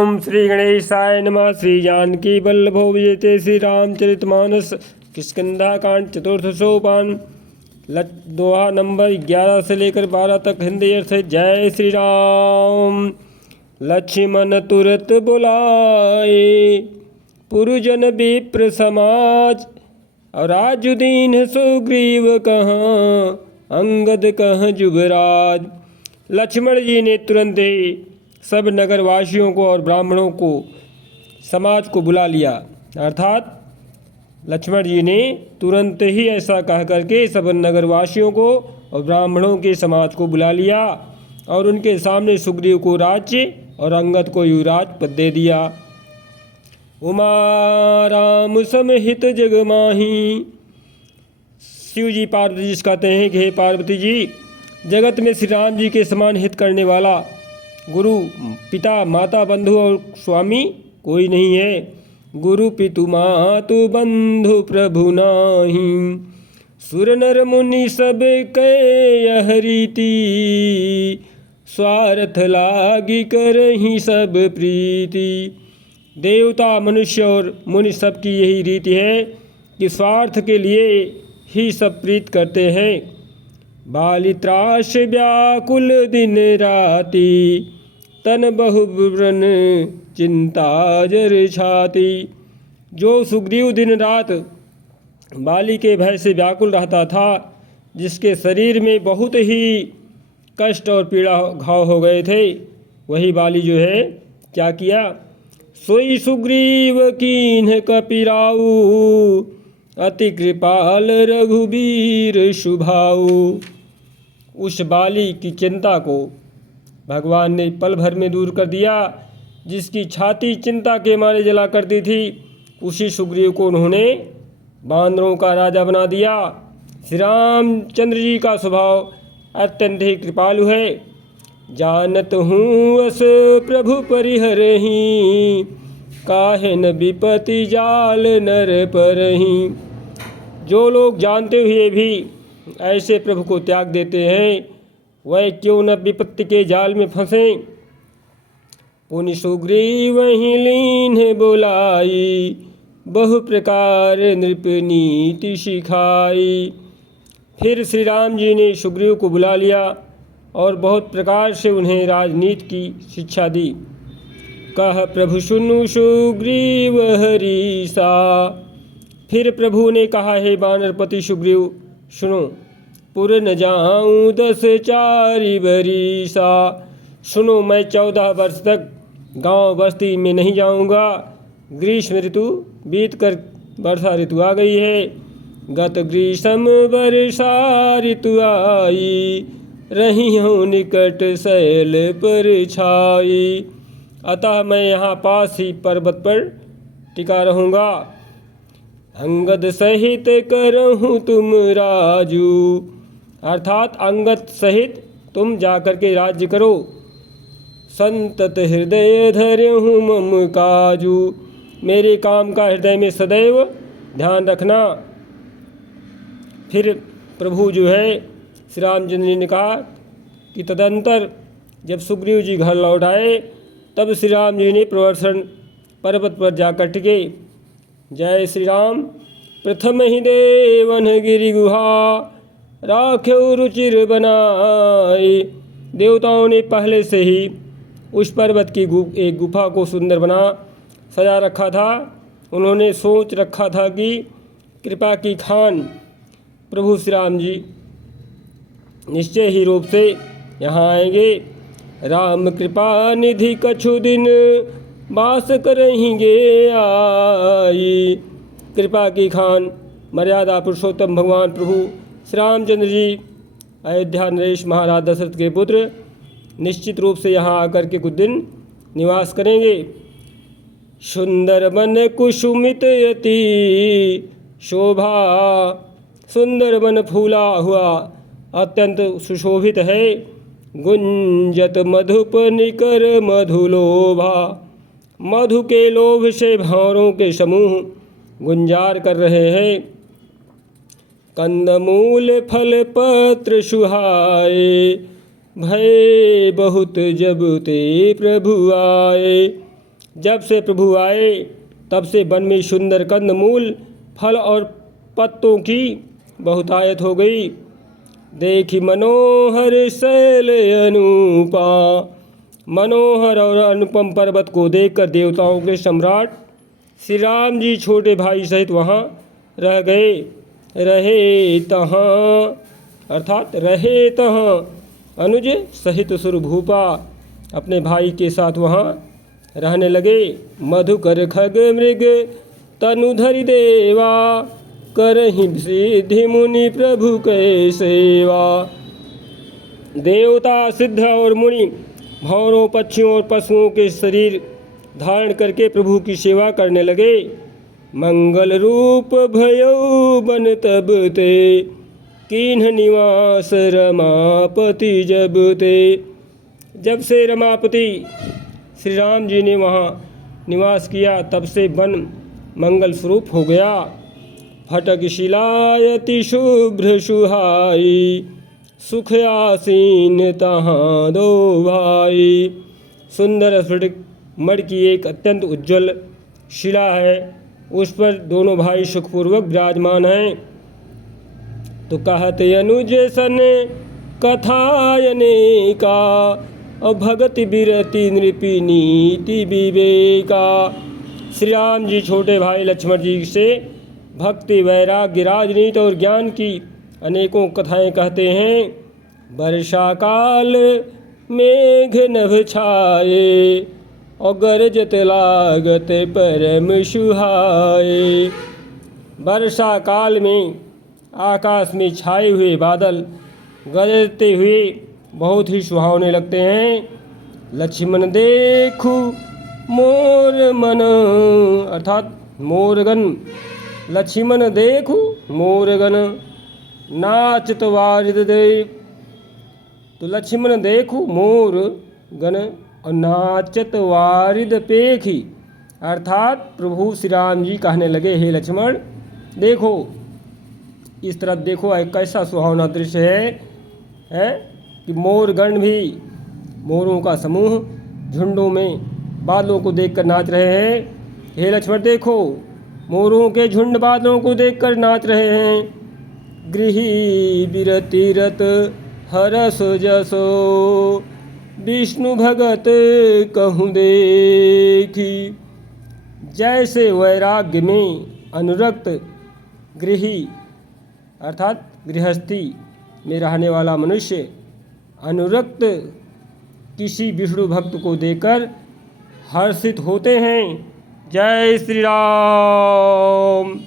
ओम श्री गणेशाय नमः। श्री जानकी वल्लभो विजयते श्री रामचरितमानस किष्किंधा कांड चतुर्थ सोपान दोहा नंबर 11 से लेकर 12 तक हिंदी अर्थ है। जय श्री राम। लक्ष्मण तुरत बुलाए पुरुजन विप्र समाज, और राजुदीन सुग्रीव कहाँ अंगद कहाँ जुगराज। लक्ष्मण जी ने तुरंत ही सब नगरवासियों को और ब्राह्मणों को समाज को बुला लिया। अर्थात लक्ष्मण जी ने तुरंत ही ऐसा कह करके सब नगरवासियों को और ब्राह्मणों के समाज को बुला लिया और उनके सामने सुग्रीव को राज्य और अंगद को युवराज पद दे दिया। उमा राम समहित जग माही। शिव जी पार्वती जी कहते हैं कि हे पार्वती जी, जगत में श्री राम जी के समान हित करने वाला गुरु पिता माता बंधु और स्वामी कोई नहीं है। गुरु पितु मातु बंधु प्रभु नाही, सुर नर मुनि सब के यह रीति, स्वार्थ लागी करहि सब प्रीति। देवता मनुष्य और मुनि सब की यही रीति है कि स्वार्थ के लिए ही सब प्रीत करते हैं। बाली त्रास व्याकुल दिन राति, तन बहुव्रन चिंता जर छाती। जो सुग्रीव दिन रात बाली के भय से व्याकुल रहता था, जिसके शरीर में बहुत ही कष्ट और पीड़ा घाव हो गए थे, वही बाली जो है क्या किया। सोई सुग्रीव कीन्ह कपिराऊ, अति कृपाल रघुबीर शुभाऊ। उस बाली की चिंता को भगवान ने पल भर में दूर कर दिया। जिसकी छाती चिंता के मारे जला करती थी, उसी सुग्रीव को उन्होंने बांदरों का राजा बना दिया। श्री रामचंद्र जी का स्वभाव अत्यंत ही कृपालु है। जानत हूँ अस प्रभु परिहरहि, काहे न विपति जाल नर परहि। जो लोग जानते हुए भी ऐसे प्रभु को त्याग देते हैं, वह क्यों न विपत्ति के जाल में फंसे। पुनि सुग्रीव ही लीन बुलाई, बहु प्रकार नृप नीति सिखाई। फिर श्री राम जी ने सुग्रीव को बुला लिया और बहुत प्रकार से उन्हें राजनीति की शिक्षा दी। कह प्रभु सुनु सुग्रीव हरीसा। फिर प्रभु ने कहा, हे वानरपति सुग्रीव सुनो, पुर न जाऊँ 10 चारि बरीसा। सुनो, मैं 14 वर्ष तक गांव बस्ती में नहीं जाऊंगा। ग्रीष्म ऋतु बीत कर वर्षा ऋतु आ गई है। गत ग्रीष्म वर्षा ऋतु आई, रही हूँ निकट शैल पर छाई। अतः मैं यहाँ पास ही पर्वत पर टिका रहूँगा। अंगद सहित करहूँ तुम राजू। अर्थात अंगद सहित तुम जाकर के राज्य करो। संतत हृदय धर्यहूँ मम काजू। मेरे काम का हृदय में सदैव ध्यान रखना। फिर प्रभु जो है श्री रामचंद्र जी ने कहा कि तदंतर जब सुग्रीव जी घर लौट आए, तब श्री राम जी ने प्रवर्षण पर्वत पर जाकर टिके। जय श्री राम। प्रथम ही देवन गिरि गुहा, राख्यो रुचिर बनाए। देवताओं ने पहले से ही उस पर्वत की एक गुफा को सुंदर बना सजा रखा था। उन्होंने सोच रखा था कि कृपा की खान प्रभु श्री राम जी निश्चय ही रूप से यहाँ आएंगे। राम कृपा निधि कछु दिन, वास करेंगे आई। कृपा की खान मर्यादा पुरुषोत्तम भगवान प्रभु श्री रामचंद्र जी अयोध्या नरेश महाराज दशरथ के पुत्र निश्चित रूप से यहाँ आकर के कुछ दिन निवास करेंगे। सुंदर वन कुसुमित यति शोभा। सुंदर वन फूला हुआ अत्यंत सुशोभित है। गुंजत मधुप निकर मधुलोभा। मधु के लोभ से भंवरों के समूह गुंजार कर रहे हैं। कंदमूल फल पत्र सुहाए, भय बहुत जब ते प्रभु आए। जब से प्रभु आए तब से वन में सुंदर कंदमूल, फल और पत्तों की बहुतायत हो गई। देखी मनोहर शैल अनुपा, मनोहर और अनुपम पर्वत को देखकर देवताओं के सम्राट श्री राम जी छोटे भाई सहित वहाँ रह गए। रहे तहाँ अर्थात रहे तहाँ अनुज सहित सुरभूपा अपने भाई के साथ वहाँ रहने लगे। मधुकर खग मृग तनुधरि देवा, करहि सिद्धि मुनि प्रभु के सेवा। देवता, सिद्ध और मुनि भंवरों, पक्षियों और पशुओं के शरीर धारण करके प्रभु की सेवा करने लगे। मंगल रूप भयो बन तब ते, कीन्ह निवास रमापति जब ते। जब से रमापति श्री राम जी ने वहाँ निवास किया तब से वन मंगल स्वरूप हो गया। फटक शिलायति शुभ्र सुहाई, सुख आसीन तहाँ दो भाई। सुंदर स्फटिक मणि की एक अत्यंत उज्ज्वल शिला है, उस पर दोनों भाई सुखपूर्वक विराजमान हैं। तो कहते अनुज सन कथायने का, और भगति बिरति नृपि नीति विवेका। श्री राम जी छोटे भाई लक्ष्मण जी से भक्ति, वैराग्य, राजनीति और ज्ञान की अनेकों कथाएं कहते हैं। वर्षा काल मेघ नभ छाए, और गरजत लागत परम सुहाए। वर्षा काल में आकाश में छाए हुए बादल गरजते हुए बहुत ही सुहावने लगते हैं। लक्ष्मण देखू मोर मन अर्थात मोरगन, लक्ष्मण देखू मोरगन, नाचत वारिद देव। तो लक्ष्मण देखू मोर गण और नाचत वारिद पेखी, अर्थात प्रभु श्री राम जी कहने लगे, हे लक्ष्मण देखो, इस तरफ देखो, एक कैसा सुहावना दृश्य है कि मोरगण भी, मोरों का समूह झुंडों में बादलों को देखकर नाच रहे हैं। हे लक्ष्मण देखो, मोरों के झुंड बादलों को देखकर नाच रहे हैं। गृही बिरति रत हरस जसो, विष्णु भगत कहूँ देखी। जैसे वैराग्य में अनुरक्त गृही अर्थात गृहस्थी में रहने वाला मनुष्य अनुरक्त किसी विष्णु भक्त को देखकर हर्षित होते हैं। जय श्री राम।